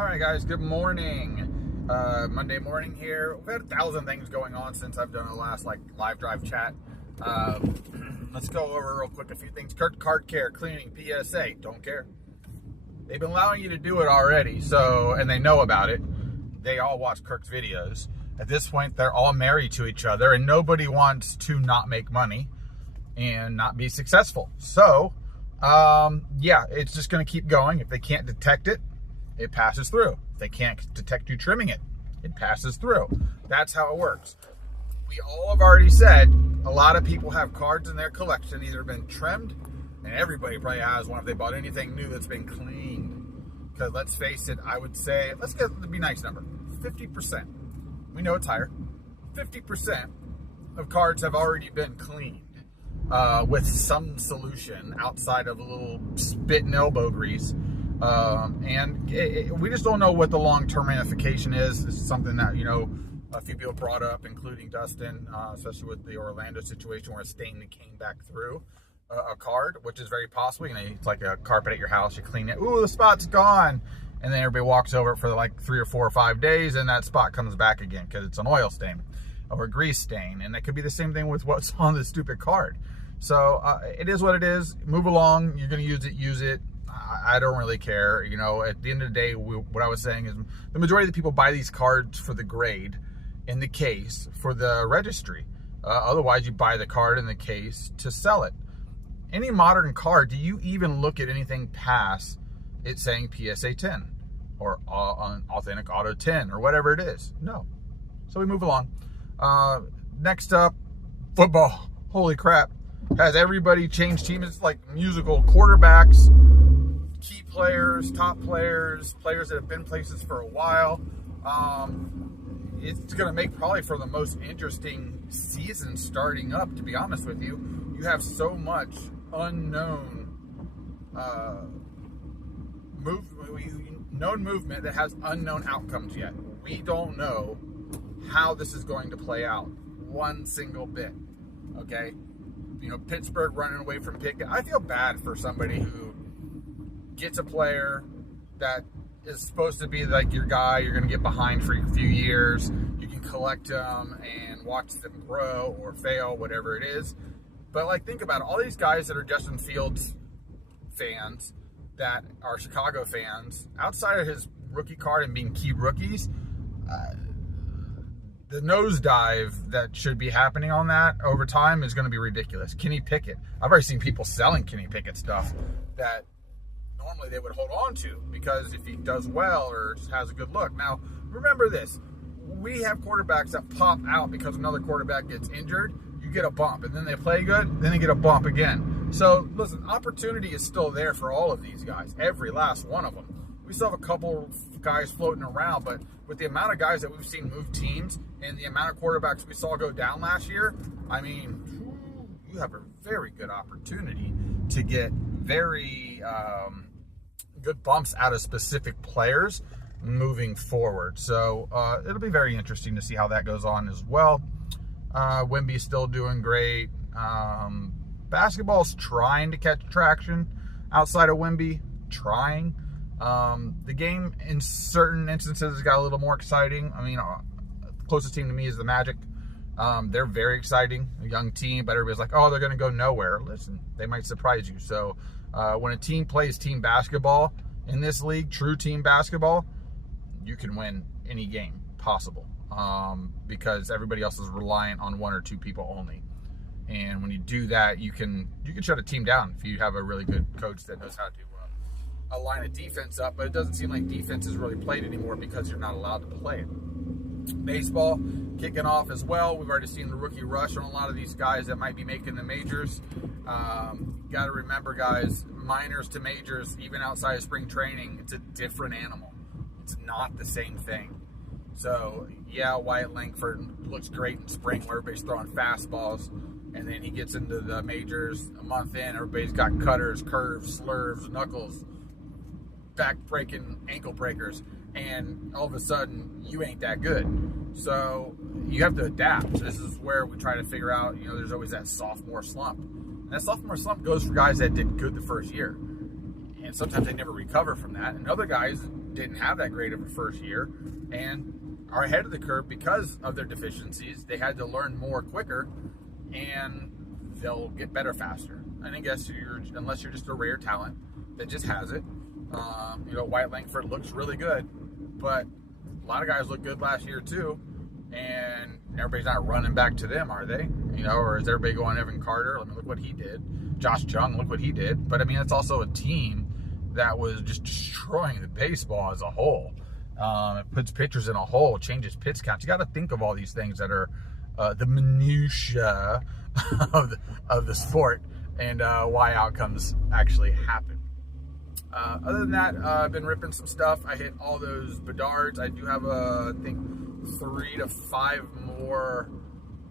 All right, guys, good morning. Monday morning here. We've had 1,000 things going on since I've done the last live drive chat. Let's go over real quick a few things. Card care, cleaning, PSA, don't care. They've been allowing you to do it already, and they know about it. They all watch Kirk's videos. At this point, they're all married to each other, and nobody wants to not make money and not be successful. So, yeah, it's just going to keep going. If they can't detect it, it passes through. If they can't detect you trimming it, it passes through. That's how it works. We all have already said a lot of people have cards in their collection either been trimmed, and everybody probably has one if they bought anything new that's been cleaned. Because let's face it, I would say, let's get the be nice number, 50%. We know it's higher. 50% of cards have already been cleaned with some solution outside of a little spit and elbow grease. We just don't know what the long-term ramification is. This is something that, a few people brought up, including Dustin, especially with the Orlando situation where a stain came back through a card, which is very possible. It's like a carpet at your house. You clean it. Ooh, the spot's gone. And then everybody walks over it for like 3 or 4 or 5 days, and that spot comes back again because it's an oil stain or a grease stain. And that could be the same thing with what's on the stupid card. So it is what it is. Move along. You're going to use it. I don't really care. At the end of the day, what I was saying is the majority of the people buy these cards for the grade in the case for the registry. Otherwise, you buy the card in the case to sell it. Any modern card, do you even look at anything past it saying PSA 10 or authentic auto 10 or whatever it is? No. So we move along. Next up, football. Holy crap. Has everybody changed teams? It's like musical. Quarterbacks, key players, top players, players that have been places for a while. It's going to make probably for the most interesting season starting up, to be honest with you. You have so much unknown known movement that has unknown outcomes yet. We don't know how this is going to play out one single bit. Okay? Pittsburgh running away from Pickett. I feel bad for somebody who gets a player that is supposed to be like your guy. You're going to get behind for a few years. You can collect them and watch them grow or fail, whatever it is. But think about it. All these guys that are Justin Fields fans, that are Chicago fans, outside of his rookie card and being key rookies, the nosedive that should be happening on that over time is going to be ridiculous. Kenny Pickett. I've already seen people selling Kenny Pickett stuff that normally they would hold on to because if he does well or just has a good look. Now, remember this. We have quarterbacks that pop out because another quarterback gets injured. You get a bump, and then they play good, then they get a bump again. So, listen, opportunity is still there for all of these guys, every last one of them. We still have a couple guys floating around, but with the amount of guys that we've seen move teams and the amount of quarterbacks we saw go down last year, I mean, you have a very good opportunity to get very good bumps out of specific players moving forward. So it'll be very interesting to see how that goes on as well. Wemby's still doing great. Basketball's trying to catch traction outside of Wemby. Trying. The game in certain instances has got a little more exciting. I mean, the closest team to me is the Magic. They're very exciting, a young team, but everybody's like, oh, they're going to go nowhere. Listen, they might surprise you. So when a team plays team basketball in this league, true team basketball, you can win any game possible because everybody else is reliant on 1 or 2 people only. And when you do that, you can shut a team down if you have a really good coach that knows how to line a defense up, but it doesn't seem like defense is really played anymore because you're not allowed to play it. Baseball kicking off as well. We've already seen the rookie rush on a lot of these guys that might be making the majors. Got to remember, guys, minors to majors, even outside of spring training, it's a different animal. It's not the same thing. So, yeah, Wyatt Langford looks great in spring where everybody's throwing fastballs, and then he gets into the majors a month in, everybody's got cutters, curves, slurves, knuckles, back-breaking ankle breakers, and all of a sudden, you ain't that good. So you have to adapt. This is where we try to figure out, there's always that sophomore slump. And that sophomore slump goes for guys that did good the first year. And sometimes they never recover from that. And other guys, didn't have that great of a first year and are ahead of the curve because of their deficiencies. They had to learn more quicker, and they'll get better faster. And I guess unless you're just a rare talent that just has it. White Langford looks really good, but a lot of guys look good last year too, and everybody's not running back to them, are they? Or is everybody going Evan Carter? Let me look what he did. Josh Jung, look what he did. But I mean, it's also a team that was just destroying the baseball as a whole. It puts pitchers in a hole, changes pitch counts. You got to think of all these things that are the minutia of the sport and why outcomes actually happen. Other than that, I've been ripping some stuff. I hit all those Bedards. I do have, I think, 3 to 5 more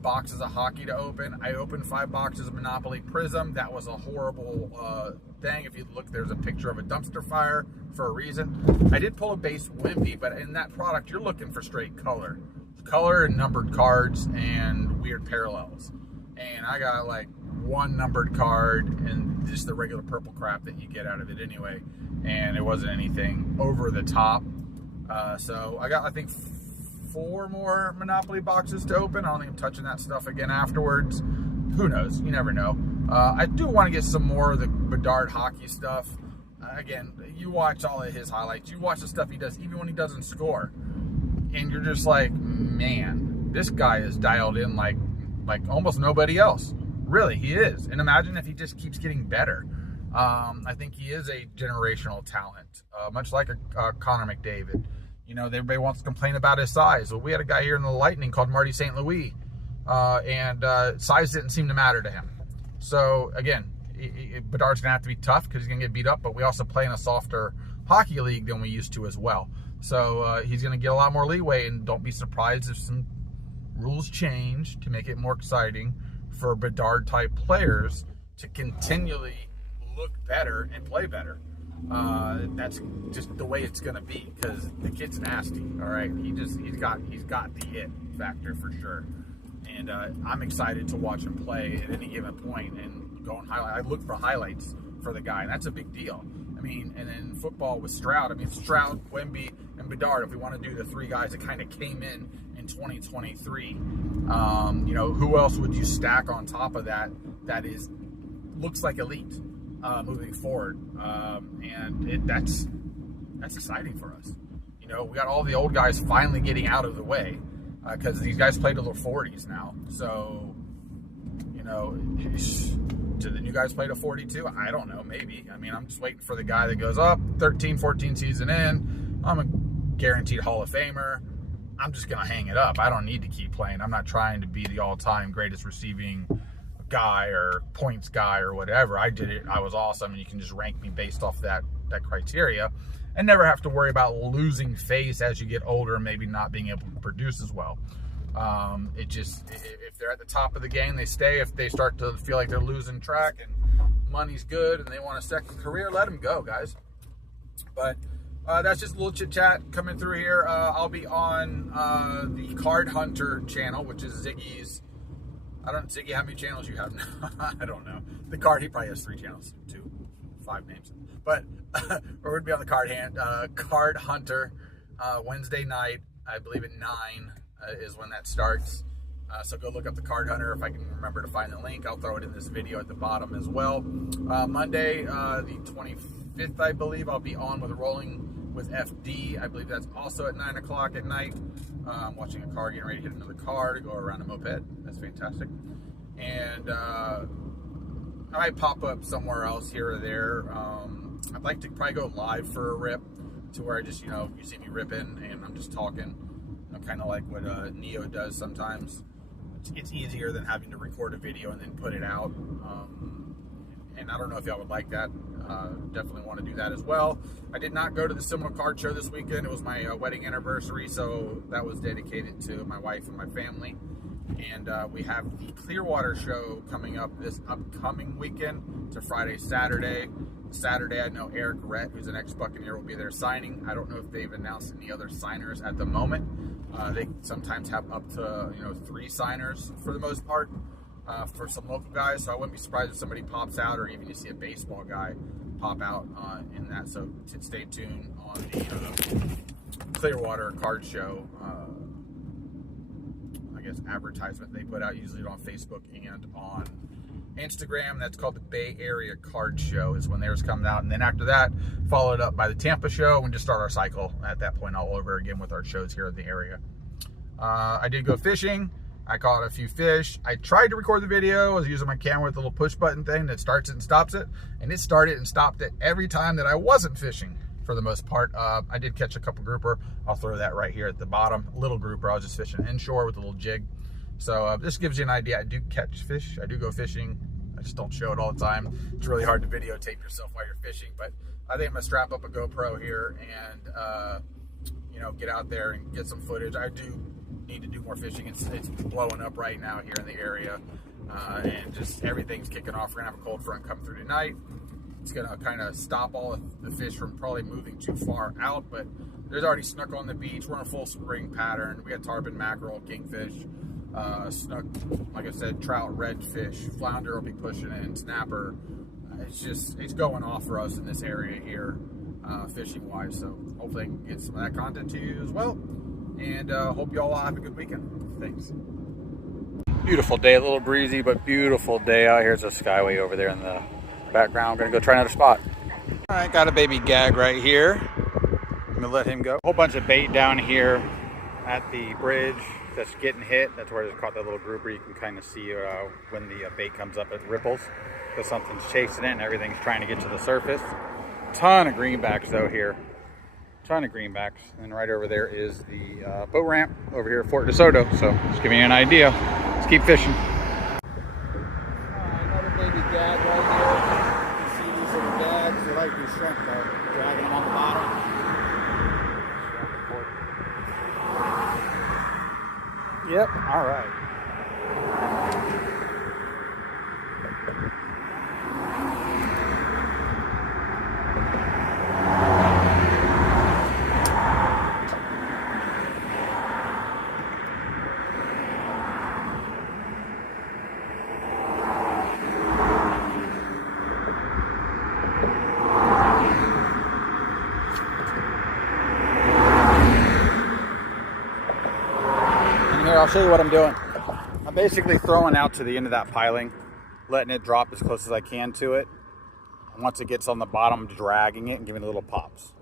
boxes of hockey to open. I opened 5 boxes of Monopoly Prism. That was a horrible thing. If you look, there's a picture of a dumpster fire for a reason. I did pull a base Wimpy, but in that product, you're looking for straight color. Color and numbered cards and weird parallels. And I got like 1 numbered card and just the regular purple crap that you get out of it anyway. And it wasn't anything over the top. So I got, I think, 4 more Monopoly boxes to open. I don't think I'm touching that stuff again afterwards. Who knows? You never know. I do want to get some more of the Bedard hockey stuff. Again, you watch all of his highlights. You watch the stuff he does, even when he doesn't score. And you're just like, man, this guy is dialed in like almost nobody else. Really, he is. And imagine if he just keeps getting better. I think he is a generational talent, much like a Connor McDavid. Everybody wants to complain about his size. Well, we had a guy here in the Lightning called Marty St. Louis, and size didn't seem to matter to him. So, again, Bedard's going to have to be tough because he's going to get beat up, but we also play in a softer hockey league than we used to as well. So he's going to get a lot more leeway, and don't be surprised if some rules change to make it more exciting for Bedard-type players to continually look better and play better. That's just the way it's going to be because the kid's nasty, all right? He's got the it factor for sure. And I'm excited to watch him play at any given point and go and highlight. I look for highlights for the guy, and that's a big deal. I mean, and then football with Stroud. I mean, Stroud, Wemby, and Bedard, if we want to do the 3 guys that kind of came in 2023, who else would you stack on top of that looks like elite moving forward? And that's exciting for us. We got all the old guys finally getting out of the way because these guys play to their 40s now. So, do the new guys play to 42? I don't know, maybe. I mean, I'm just waiting for the guy that goes up 13, 14 season in. I'm a guaranteed Hall of Famer. I'm just going to hang it up. I don't need to keep playing. I'm not trying to be the all-time greatest receiving guy or points guy or whatever. I did it. I was awesome, and you can just rank me based off that criteria and never have to worry about losing face as you get older and maybe not being able to produce as well. If they're at the top of the game, they stay. If they start to feel like they're losing track and money's good and they want a second career, let them go, guys. But that's just a little chit chat coming through here. I'll be on the Card Hunter channel, which is Ziggy's. Ziggy, how many channels you have now? I don't know. The card, he probably has 3 channels, 2, 5 names. But we're going to be on the Card Hunter Wednesday night, I believe at 9 is when that starts. So go look up the Card Hunter. If I can remember to find the link, I'll throw it in this video at the bottom as well. Monday, the 25th, I believe, I'll be on with Rolling with FD. I believe that's also at 9 o'clock at night. I'm watching a car getting ready to hit another car to go around a moped. That's fantastic. And I might pop up somewhere else here or there. I'd like to probably go live for a rip to where I just, you see me ripping and I'm just talking. Kind of like what Neo does sometimes. It's easier than having to record a video and then put it out. And I don't know if y'all would like that. Definitely want to do that as well. I did not go to the Similar Card Show this weekend. It was my wedding anniversary, so that was dedicated to my wife and my family. And we have the Clearwater Show coming up this upcoming weekend. It's a Friday, Saturday. Saturday, I know Eric Rett, who's an ex-Buccaneer, will be there signing. I don't know if they've announced any other signers at the moment. They sometimes have up to 3 signers for the most part for some local guys. So I wouldn't be surprised if somebody pops out, or even you see a baseball guy pop out in that. So stay tuned on the Clearwater card show. I guess advertisement they put out usually on Facebook and on Instagram. That's called the Bay Area Card Show is when theirs comes out. And then after that, followed up by the Tampa show and just start our cycle at that point all over again with our shows here in the area. I did go fishing. I caught a few fish. I tried to record the video. I was using my camera with a little push button thing that starts it and stops it. And it started and stopped it every time that I wasn't fishing for the most part. I did catch a couple grouper. I'll throw that right here at the bottom. A little grouper. I was just fishing inshore with a little jig. So this gives you an idea. I do catch fish. I do go fishing. I just don't show it all the time. It's really hard to videotape yourself while you're fishing. But I think I'm going to strap up a GoPro here and, you know, get out there and get some footage. I do need to do more fishing. It's blowing up right now here in the area. And just everything's kicking off. We're going to have a cold front come through tonight. It's going to kind of stop all the fish from probably moving too far out. But there's already snook on the beach. We're in a full spring pattern. We got tarpon, mackerel, kingfish. Snook, like I said, trout, redfish, flounder will be pushing in, snapper. It's going off for us in this area here, fishing wise. So hopefully I can get some of that content to you as well. And hope you all have a good weekend. Thanks. Beautiful day, a little breezy, but beautiful day out here. There's a skyway over there in the background. I'm gonna go try another spot. All right, got a baby gag right here. I'm gonna let him go. A whole bunch of bait down here at the bridge that's getting hit. That's where I just caught that little grouper. You can kind of see when the bait comes up, it ripples because something's chasing it and everything's trying to get to the surface. Ton of greenbacks though here. Ton of greenbacks. And right over there is the boat ramp over here at Fort DeSoto. So just giving you an idea. Let's keep fishing. Another baby gag right here. You can see these little gags. They like these shrimp though. Dragging them on the bottom. Yep, all right. Here, I'll show you what I'm doing. I'm basically throwing out to the end of that piling, letting it drop as close as I can to it. And once it gets on the bottom, I'm dragging it and giving it little pops.